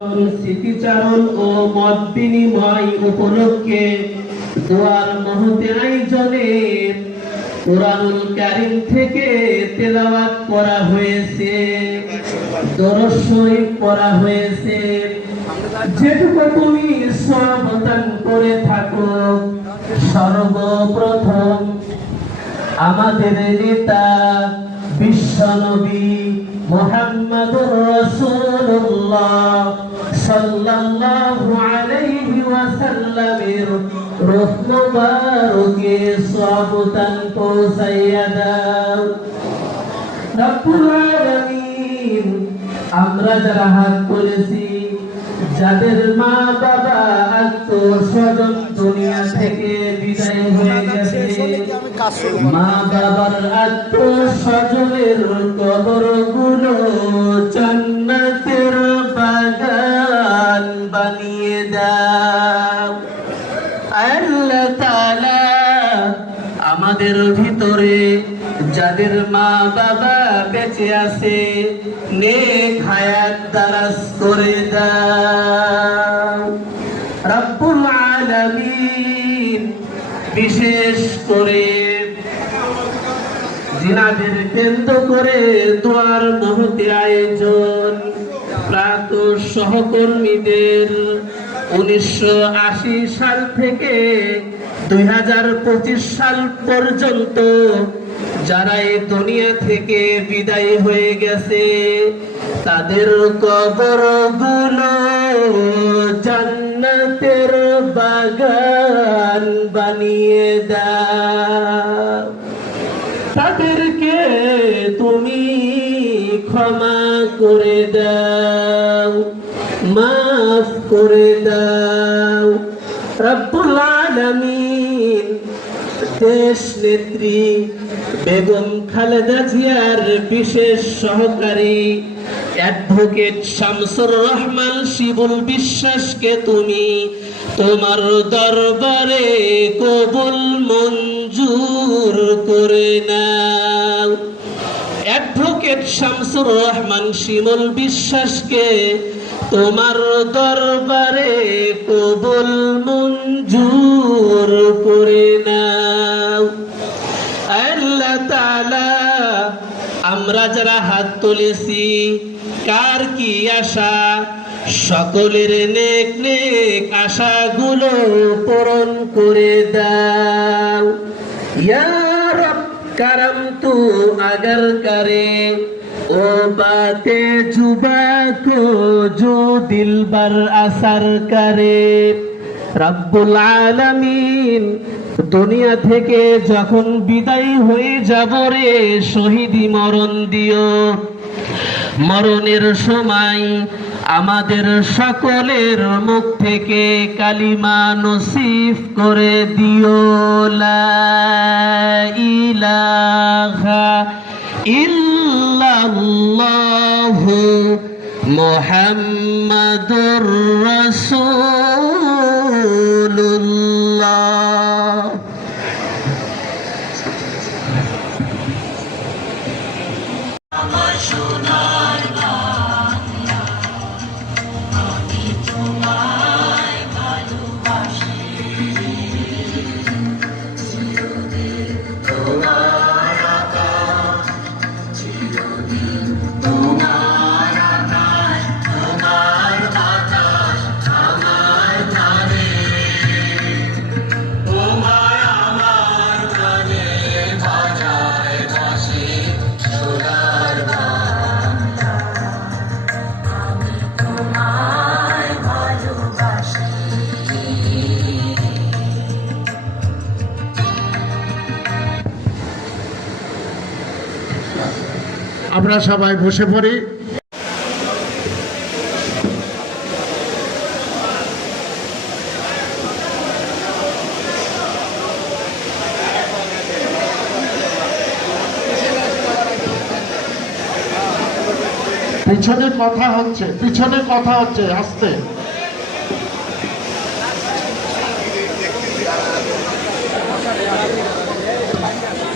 স্মৃতিচারণ ও মত বিনিময় উপলক্ষে দোয়ার মহতে আয়োজনে কুরআনুল কারীম থেকে তেলাওয়াত করা হয়েছে, দরুদ শরীফ পড়া হয়েছে। যেটুকু তুমি সওয়াব করে থাকো, সর্বপ্রথম আমাদের নেতা বিশ্বনবী মুহাম্মদুর রাসূলুল্লাহ সাল্লাল্লাহু আলাইহি ওয়াসাল্লামের রূহ মুবারকে সওয়াবতান পৌঁছাইয়া দাও। রব্বুল আলামিন, আমরা যারা হাত তুলেছি, যাদের মা বাবা আত্মস্বজন দুনিয়া থেকে বিদায় হয়ে গেছে, মা বাবার আত্মস্বজনের কবরগুলো জান্নাতের বাগান বানিয়ে দাও। আল্লাহ তাআলা, আমাদের ভিতরে যাদের মা বাবা বেঁচে আছে, নেক হায়াত দারাজ করে দাও। রব্বুল আলামিন, বিশেষ করে জিনাদের কেন্দ্র করে দোয়ার মহতি আয়োজন, প্রাত সহকর্মীদের 1980 সাল থেকে 2025 সাল পর্যন্ত যারা এই দুনিয়া থেকে বিদায় হয়ে গেছে, তাদের কবরগুলো জান্নাতের বাগান বানিয়ে দাও। তাদেরকে তুমি ক্ষমা করে দাও, মাফ করে দাও। রব্বুল আলামিন, দেশ নেত্রী বেগম খালেদা জিয়ার বিশেষ সহকারী অ্যাডভোকেট শামসুর রহমান শিবুল বিশ্বাসকে তুমি তোমার দরবারে কবুল মঞ্জুর করে নাও। অ্যাডভোকেট শামসুর রহমান শিবুল বিশ্বাসকে তোমার দরবারে কবুল মঞ্জুর করে নাও। আল্লাহ তাআলা, আমরা যারা হাত তুলেছি, কার কি আশা, সকলের নেক নেক আশাগুলো পূরণ করে দাও। ইয়া রব করম তু अगर करे ओ बाते जुबा को जो दिल बर असर करे। রব্বুল আলামিন, দুনিয়া থেকে যখন বিদায় হয়ে যাব রে, শহীদি মরণ দিও। মরণের সময় আমাদের সকলের মুখ থেকে কালিমা নসিব করে দিও। লা ইলাহা ইল্লাল্লাহু মুহাম্মাদুর রাসূলুল্লাহ। আমার সোনার বাংলা, আমি তোমায় ভালোবাসি। চিরদিন তোমার আকাশ, চিরদিন তোমার আকাশ, তোমার বাতাস আমার প্রাণে, তোমায় আমার প্রাণে বাজায় বাঁশি। সোনার বাংলা, আমি তোমায় ভালোবাসি। আমরা সবাই বসে পড়ি। পিছনে কথা হচ্ছে আস্তে।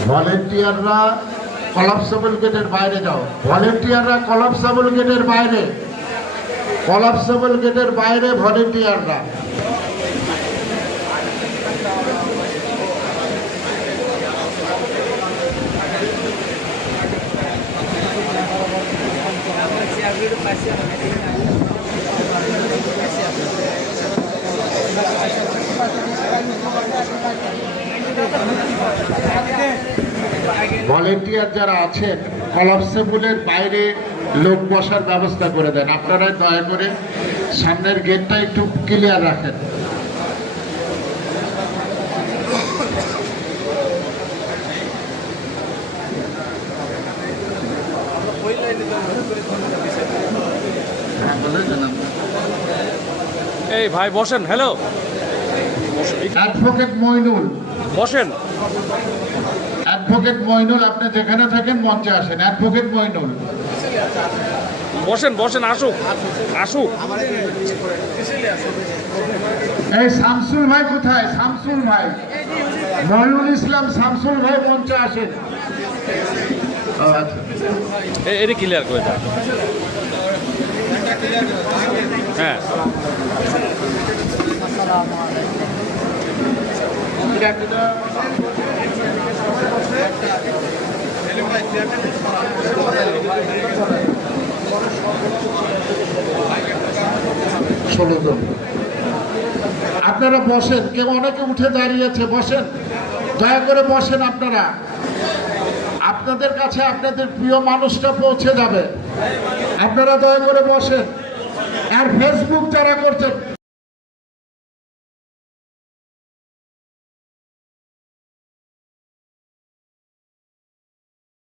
ভলেন্টিয়াররা কলাপসেবল গেটের বাইরে যাও। ভলেন্টিয়াররা কলাপসেবল গেটের বাইরে। কলাপসেবল গেটের বাইরে ভলেন্টিয়াররা। ভলেন্টিয়ার যারা আছেন কলাপসেবলের বাইরে লোক বসার ব্যবস্থা করে দেন। আপনারা দয়া করে সামনের গেটটা একটু ক্লিয়ার রাখেন। এই ভাই বসেন। হ্যালো, অ্যাডভোকেট মইনুল, বসেন। অ্যাডভোকেট মইনুল, আপনি যেখানে থাকেন মঞ্চে আসেন। অ্যাডভোকেট মইনুল, বসেন বসেন, আসুক আসুক। এই শামসুল ভাই কোথায়? শামসুল ভাই, মইনুল ইসলাম শামসুল ভাই মঞ্চে আসেন। ও, আচ্ছা। এটা ক্লিয়ার করে দেন। হ্যাঁ, আপনারা বসেন। কেউ অনেকে উঠে দাঁড়িয়েছে, বসেন, দয়া করে বসেন। আপনারা, আপনাদের কাছে আপনাদের প্রিয় মানুষটা পৌঁছে যাবে। আপনারা দয়া করে বসেন। আর ফেসবুক যারা করছেন